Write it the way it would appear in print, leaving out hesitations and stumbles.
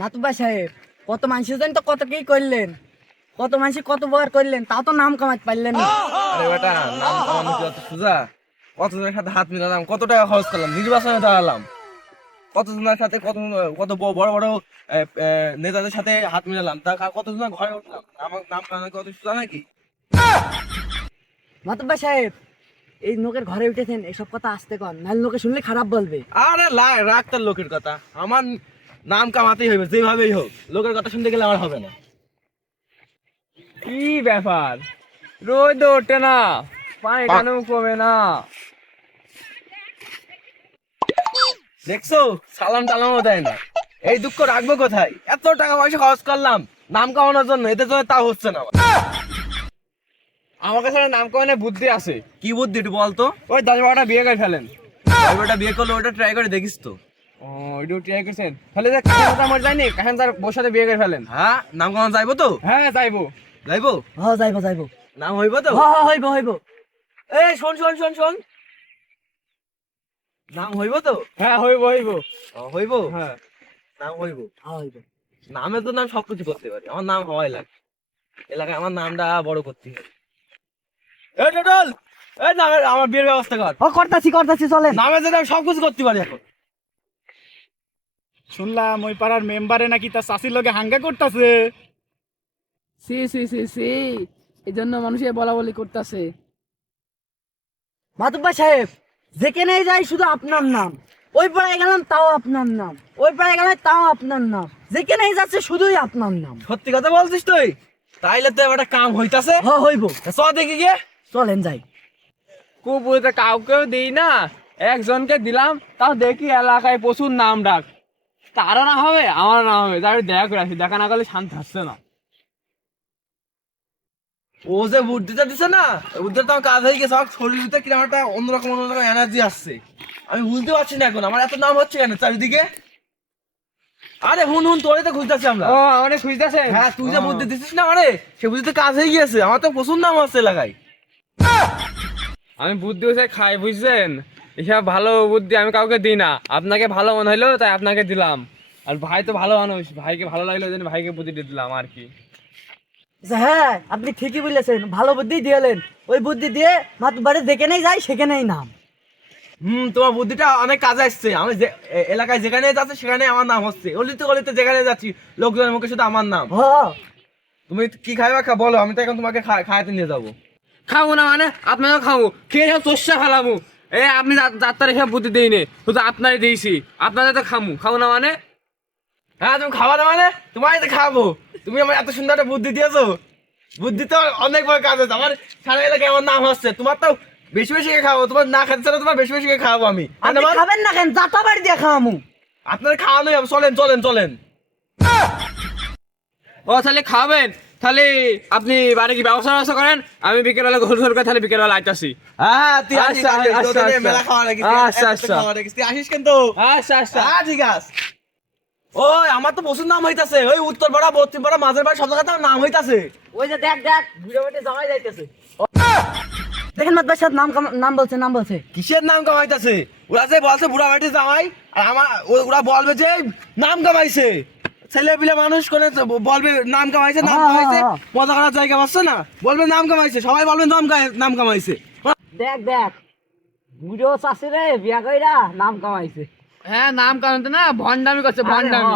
মাতুব্বা সাহেব, কত মানুষের জন্য তো কত কি করলেন, কত মানুষ কত বার করলেন, তাও তো নাম কামাতে পারলেন না। আরে বেটা, নাম কামানো কি অত সোজা? কতজনের সাথে হাত মিলালাম, কত টাকা খরচ করলাম, নির্বাচনে দাঁড়ালাম, কতজনের সাথে কত বড় বড় নেতাদের সাথে হাত মিলালাম, তা কতজনের ঘরে উঠলাম। আমার নাম কামানো কি অত সোজা নাকি? মাতুব্বা সাহেব, এই লোকের ঘরে উঠেছেন, এসব কথা আসতে কন, নাহলে লোকে শুনলে খারাপ বলবে। আরে রাখ তার লোকের কথা, আমার নাম কামাতেই হবে যেভাবেই হোক। লোকের কথা শুনতে গেলে আমার হবে না। কি ব্যাপার, রোদ ওঠে না, পানি কেন কমে না? দেখছো, সালাম টালামও দেয় না। এই দুঃখ রাখবো কোথায়? এত টাকা পয়সা খরচ করলাম নাম কামানোর জন্য, এদের জন্য তাও হচ্ছে না আমার। আমার কাছে একটা নাম কামানোর বুদ্ধি আছে। কি বুদ্ধি একটু বলতো? ওই 10-12টা বিয়ে করে ফেলেন। ওটা বিয়ে করলে ওটা ট্রাই করে দেখিস তো। ও, ওইটু ট্রাই করছেন? তাহলে যে কাহান আমার যায়নি, কাহান তার বউর সাথে বিয়ে করে ফেলেন। হ্যাঁ, নাম কামানো যাইবো তো? হ্যাঁ, যাইবো। যাইবো? হ্যাঁ, যাইবো যাইবো। নাম হইবো তো? হ্যাঁ হ্যাঁ, হইব হইব। এই শোন, নাম হইবো তো? হ্যাঁ, হইবো। হইবো? হ্যাঁ, নাম হইবো। হ্যাঁ হইব। নামের তো নাম সবকিছু করতে পারি, আমার নাম হওয়াই লাগে। এলাকায় আমার নামটা বড় করতে হবে। এই টোটল, এই নামের আমার বিয়ের ব্যবস্থা কর। ও, করতাছি চলেন। নামের জন্য আমি সবকিছু করতে পারি এখন। শুনলাম ওই পাড়ার মেম্বারে নাকি তার চাষির লগে হাঙ্গা করতেছে। সি এই জন্য মানুষের বলা বলি করতেছে। মাতুব্বা সাহেব, যেখানেই যাই শুধু আপনার নাম, ওই পাড়ায় গেলাম তাও আপনার নাম, ওই পাড়ায় গেলাম তাও আপনার নাম, যেখানেই যাচ্ছে শুধুই আপনার নাম। সত্যি কথা বলছিস তুই? তাইলে তো এবার একটা কাম হইতাছে। হ্যাঁ হইব। চ দেখি গিয়ে। চলেন যাই। কুপুরিতে কাউকেও দিই না, একজনকে দিলাম, তাও দেখি এলাকায় প্রচুর নাম ডাক। তারও না হবে, আমার নাম হবে, তাই দেখা করে আসি। দেখা না করলে শান্তি আসছে না। ও যে বুদ্ধিটা দিছে না, ওই বুদ্ধিটা তো আমার কাজ হয়ে গেছে। আমার শরীরে কিরকম একটা অন্যরকম এনার্জি আসছে। আমি বুঝতে পারছি না এখন আমার এত নাম হচ্ছে কেন চারিদিকে। আরে হুন তোরে তো খুঁজতেছি আমরা। ও, অনেক খুঁজতেছে। হ্যাঁ, তুই যে বুদ্ধি দিছিস না মানে, সে বুদ্ধিতে কাজ হয়ে গিয়েছে। আমার তো প্রচুর নাম আছে এলাকায়। আমি বুদ্ধি হচ্ছে খাই, বুঝছেন? এসব ভালো বুদ্ধি আমি কাউকে দিই না। আপনাকে ভালো মনে হলো তাই আপনাকে দিলাম। আর ভাই তো ভালো মানুষ, ভাইকে ভালো লাগলো ওই জন্য ভাইকে বুদ্ধি দিয়ে দিলাম আর কি। আচ্ছা, হ্যাঁ আপনি ঠিকই বলেছেন, ভালো বুদ্ধি দিয়েলেন। ওই বুদ্ধি দিয়ে মাতুব্বারে যেখানেই যাই সেখানেই নাম। তোমার বুদ্ধিটা অনেক কাজে আসছে। আমি এলাকায় যেখানে যাচ্ছি সেখানে আমার নাম হচ্ছে। অলিতে গলিতে যেখানে যাচ্ছি লোকজনের মুখে শুধু আমার নাম। হ্যাঁ, তুমি কি খাইবা বলো, আমি তো এখন তোমাকে খাইতে নিয়ে যাবো। খাবো না মানে? আপনাকে খাবো, খেয়ে সব চর্চা ফেলাবো। আপনি যাত্রার এসব বুদ্ধি দিইনি, শুধু আপনারই দিয়েছি। আপনাদের তো খাবো না মানে? হ্যাঁ, তুমি খাবা না মানে? তোমার তো খাবো। তুমি আমার এত সুন্দর একটা বুদ্ধি দিয়েছো। বুদ্ধি তো অনেক বড় কাজ আছে। আমার সারা এলাকায় আমার নাম হচ্ছে। তোমার তো বেশি বেশি করে খাবো। তোমার না খেতে চাইলে তোমার বেশি বেশি করে খাবো আমি। আপনি খাবেন না কেন? যাতা বাড়ি দিয়ে খাওয়ামু। আপনার খাওয়ানোই হবে। চলেন। ও, তাহলে খাবেন? তাহলে আপনি বাড়ি কি ব্যবস্থা করেন, আমি বিকেলবেলা গোসল করে তাহলে বিকেলবেলা আইতাছি। হ্যাঁ, তুই আসিস, আচ্ছা, আসিস। আচ্ছা, তোদের আচ্ছা। মেলা খাওয়া রাখিস। আচ্ছা, আচ্ছা। খাওয়া রাখিস। তুই আসিস কিন্তু। আচ্ছা। হ্যাঁ, ঠিক আছে। ওই আমার তো প্রচুর নাম হইতাছে। ওই উত্তর পাড়া, পশ্চিম পাড়া, মাঝের পাড়া সব জায়গাতে আমার নাম হইতাছে। ওই যে দেখ ঘুরে উঠে যাওয়াই যাইতেছে। দেখেন মাতুব্বার সাহেব, নাম বলছে। কিসের নাম কামাইতেছে? ওরা যে বলছে বুড়া বাড়িতে জামাই, আর ওরা বলবে যে নাম কামাইছে। ছেলে পিলে মানুষ করে বলবে নাম কামাইছে। হ্যাঁ। মজা করার জায়গা পাচ্ছে না, বলবে নাম কামাইছে। সবাই বলবে নাম কামাইছে। দেখ বুড়ো চাষি রে বিয়া কইরা নাম কামাইছে। হ্যাঁ, নাম কারণ না ভণ্ডামি করছে, ভণ্ডামি।